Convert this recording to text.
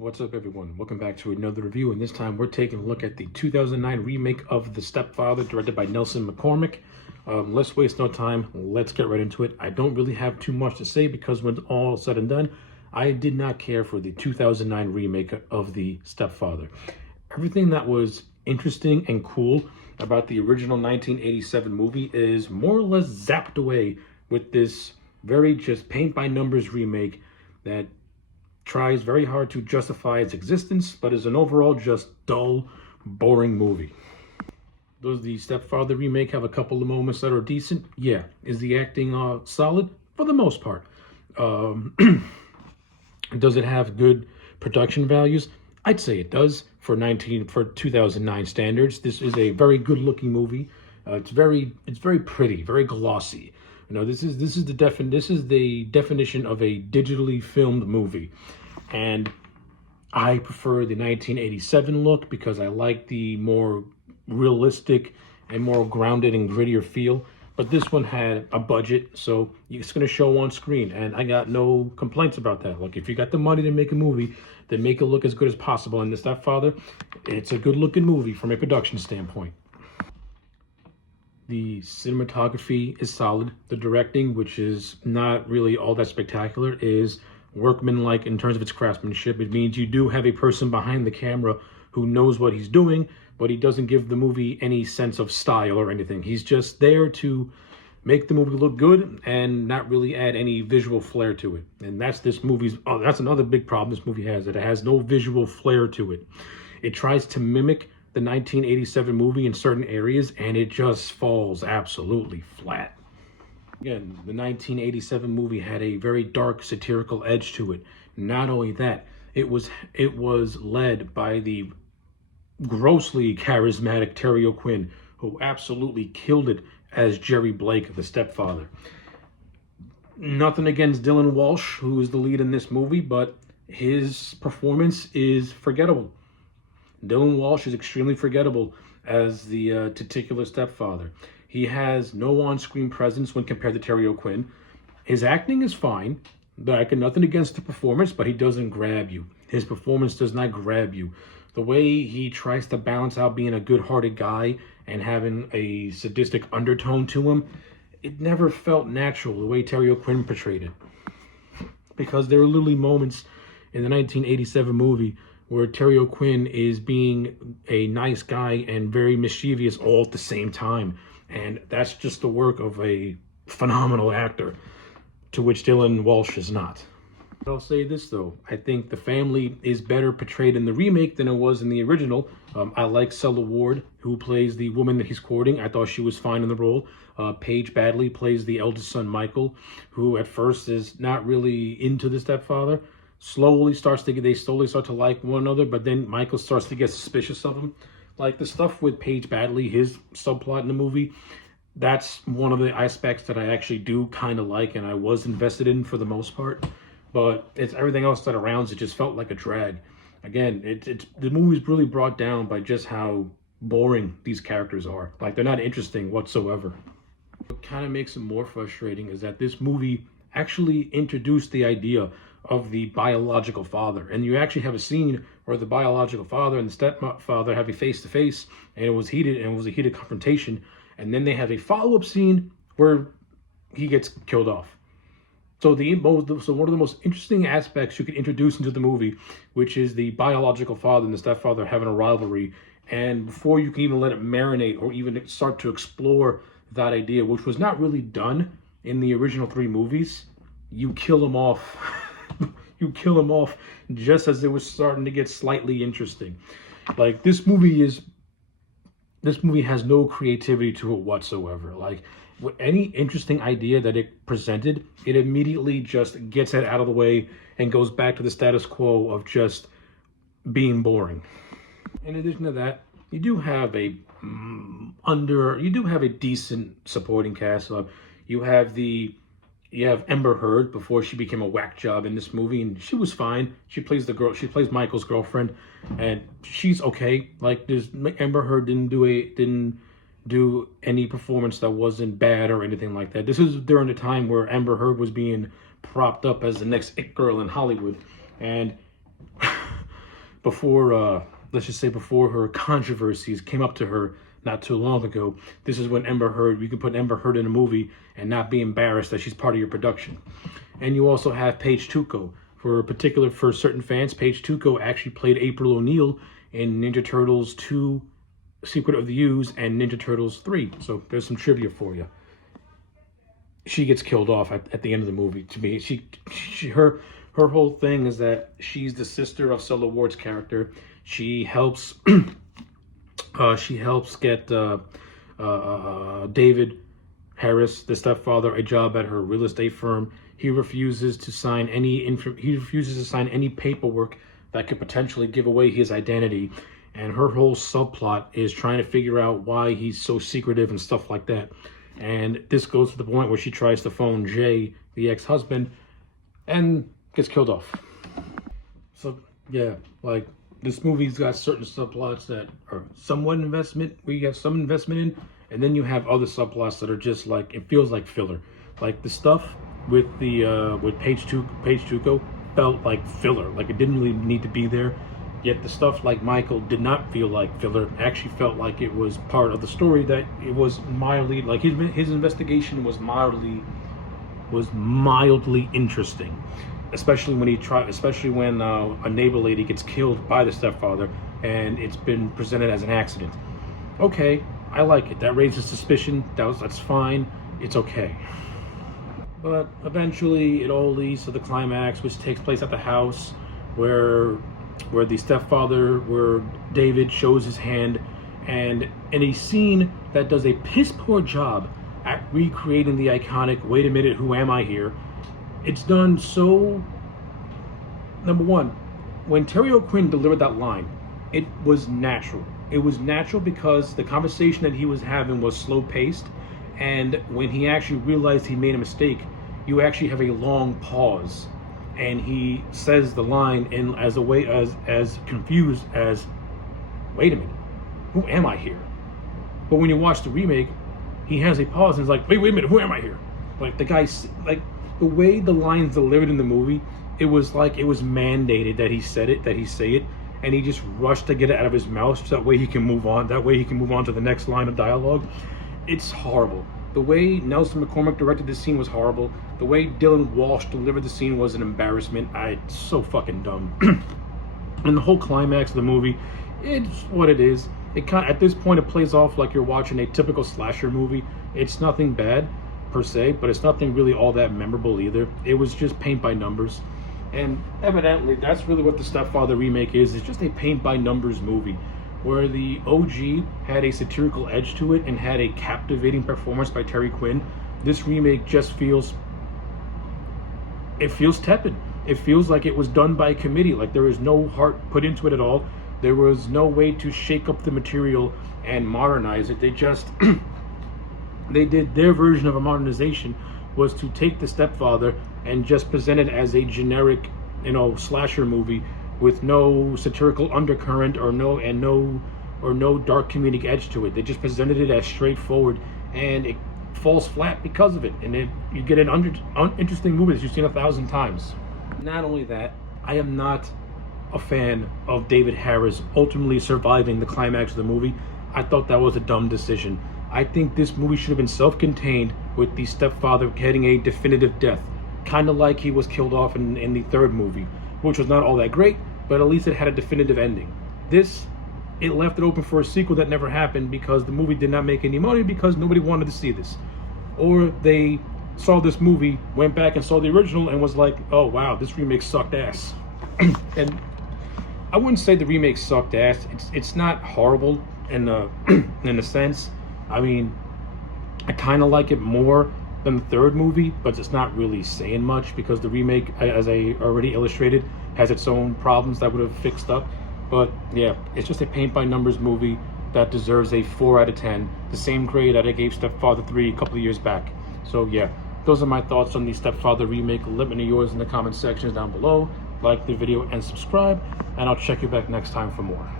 What's up, everyone? Welcome back to another review, and this time we're taking a look at the 2009 remake of The Stepfather, directed by Nelson McCormick. Let's waste no time. Let's get right into it. I don't really have too much to say because when it's all said and done, I did not care for the 2009 remake of The Stepfather. Everything that was interesting and cool about the original 1987 movie is more or less zapped away with this very just paint-by-numbers remake that tries very hard to justify its existence, but is an overall just dull, boring movie. Does the Stepfather remake have a couple of moments that are decent? Yeah. Is the acting solid? For the most part. Does it have good production values? I'd say it does for 2009 standards. This is a very good-looking movie. It's very pretty, very glossy. You know, this is the definition of a digitally filmed movie, and I prefer the 1987 look because I like the more realistic and more grounded and grittier feel. But this one had a budget, so it's going to show on screen, and I got no complaints about that. Look, if you got the money to make a movie, then make it look as good as possible. And The Stepfather, it's a good-looking movie from a production standpoint. The cinematography is solid. The directing, which is not really all that spectacular, is workmanlike in terms of its craftsmanship. It means you do have a person behind the camera who knows what he's doing, but he doesn't give the movie any sense of style or anything. He's just there to make the movie look good and not really add any visual flair to it. And that's this movie's, that's another big problem this movie has, that it has no visual flair to it. It tries to mimic the 1987 movie in certain areas, and it just falls absolutely flat. Again, the 1987 movie had a very dark, satirical edge to it. Not only that, it was led by the grossly charismatic Terry O'Quinn, who absolutely killed it as Jerry Blake, the stepfather. Nothing against Dylan Walsh, who is the lead in this movie, but his performance is forgettable. Dylan Walsh is extremely forgettable as the titular stepfather. He has no on-screen presence when compared to Terry O'Quinn. His acting is fine. I got nothing against the performance, but he doesn't grab you. His performance does not grab you. The way he tries to balance out being a good-hearted guy and having a sadistic undertone to him, it never felt natural the way Terry O'Quinn portrayed it. Because there were literally moments in the 1987 movie where Terry O'Quinn is being a nice guy and very mischievous all at the same time. And that's just the work of a phenomenal actor, to which Dylan Walsh is not. But I'll say this, though. I think the family is better portrayed in the remake than it was in the original. I like Sella Ward, who plays the woman that he's courting. I thought she was fine in the role. Paige Badley plays the eldest son, Michael, who at first is not really into the stepfather. They slowly start to like one another, but then Michael starts to get suspicious of him. Like the stuff with Paige Badley, his subplot in the movie, that's one of the aspects that I actually do kind of like and I was invested in for the most part. But it's everything else that surrounds it just felt like a drag. Again, the movie's really brought down by just how boring these characters are. Like, they're not interesting whatsoever. What kind of makes it more frustrating is that this movie actually introduced the idea of the biological father, and you actually have a scene where the biological father and the stepfather have a face-to-face, and it was a heated confrontation, and then they have a follow-up scene where he gets killed off. So one of the most interesting aspects you could introduce into the movie, which is the biological father and the stepfather having a rivalry, and before you can even let it marinate or even start to explore that idea, which was not really done in the original 3 movies, you kill him off. You kill him off just as it was starting to get slightly interesting. Like, this movie has no creativity to it whatsoever. Like, any interesting idea that it presented, it immediately just gets it out of the way and goes back to the status quo of just being boring. In addition to that, you do have a decent supporting cast. You have Amber Heard before she became a whack job in this movie, and she was fine. She plays Michael's girlfriend, and she's okay. Like, Amber Heard didn't do any performance that wasn't bad or anything like that. This is during the time where Amber Heard was being propped up as the next it girl in Hollywood, and before, let's just say before her controversies came up to her not too long ago, this is when Amber Heard, you can put Amber Heard in a movie and not be embarrassed that she's part of your production. And you also have Paige Tuco. For certain fans, Paige Tuco actually played April O'Neil in Ninja Turtles 2, Secret of the Ooze, and Ninja Turtles 3. So there's some trivia for you. She gets killed off at the end of the movie. To me, her whole thing is that she's the sister of Stella Ward's character. She helps get David Harris, the stepfather, a job at her real estate firm. He refuses to sign any paperwork that could potentially give away his identity. And her whole subplot is trying to figure out why he's so secretive and stuff like that. And this goes to the point where she tries to phone Jay, the ex-husband, and gets killed off. So yeah, like, this movie's got certain subplots that are somewhat investment, where you have some investment in, and then you have other subplots that are just like, it feels like filler. Like the stuff with Paige Tuco felt like filler. Like, it didn't really need to be there. Yet the stuff like Michael did not feel like filler. It actually felt like it was part of the story, that it was mildly, like his investigation was mildly interesting. Especially when a neighbor lady gets killed by the stepfather and it's been presented as an accident. Okay, I like it. That raises suspicion. That's fine. It's okay. But eventually it all leads to the climax, which takes place at the house where David shows his hand, and in a scene that does a piss poor job at recreating the iconic "wait a minute, who am I here?" It's done so. Number one, when Terry O'Quinn delivered that line, it was natural. It was natural because the conversation that he was having was slow paced, and when he actually realized he made a mistake, you actually have a long pause, and he says the line in as confused as, "Wait a minute, who am I here?" But when you watch the remake, he has a pause and is like, wait a minute, who am I here? Like, the guy's like, the way the line's delivered in the movie, it was like it was mandated that he say it, and he just rushed to get it out of his mouth so that way he can move on. That way he can move on to the next line of dialogue. It's horrible. The way Nelson McCormick directed this scene was horrible. The way Dylan Walsh delivered the scene was an embarrassment. It's so fucking dumb. And the whole climax of the movie, it's what it is. At this point, it plays off like you're watching a typical slasher movie. It's nothing bad per se, but it's nothing really all that memorable either. It was just paint by numbers. And evidently, that's really what the Stepfather remake is. It's just a paint by numbers movie, where the OG had a satirical edge to it and had a captivating performance by Terry Quinn. This remake just feels tepid. It feels like it was done by a committee, like there was no heart put into it at all. There was no way to shake up the material and modernize it. They just they did their version of a modernization was to take the Stepfather and just present it as a generic, slasher movie with no satirical undercurrent or no dark comedic edge to it. They just presented it as straightforward, and it falls flat because of it. And you get an interesting movie that you've seen 1,000 times. Not only that, I am not a fan of David Harris ultimately surviving the climax of the movie. I thought that was a dumb decision. I think this movie should have been self-contained, with the Stepfather getting a definitive death, kind of like he was killed off in the third movie, which was not all that great, but at least it had a definitive ending. It left it open for a sequel that never happened because the movie did not make any money because nobody wanted to see this. Or they saw this movie, went back and saw the original and was like, oh wow, this remake sucked ass. And I wouldn't say the remake sucked ass. It's not horrible in a sense. I mean, I kind of like it more than the third movie, but it's not really saying much because the remake, as I already illustrated, has its own problems that would have fixed up. But yeah, it's just a paint by numbers movie that deserves a 4 out of 10, the same grade that I gave Stepfather 3 a couple of years back. So yeah, those are my thoughts on the Stepfather remake. Let me know yours in the comment sections down below. Like the video and subscribe, and I'll check you back next time for more.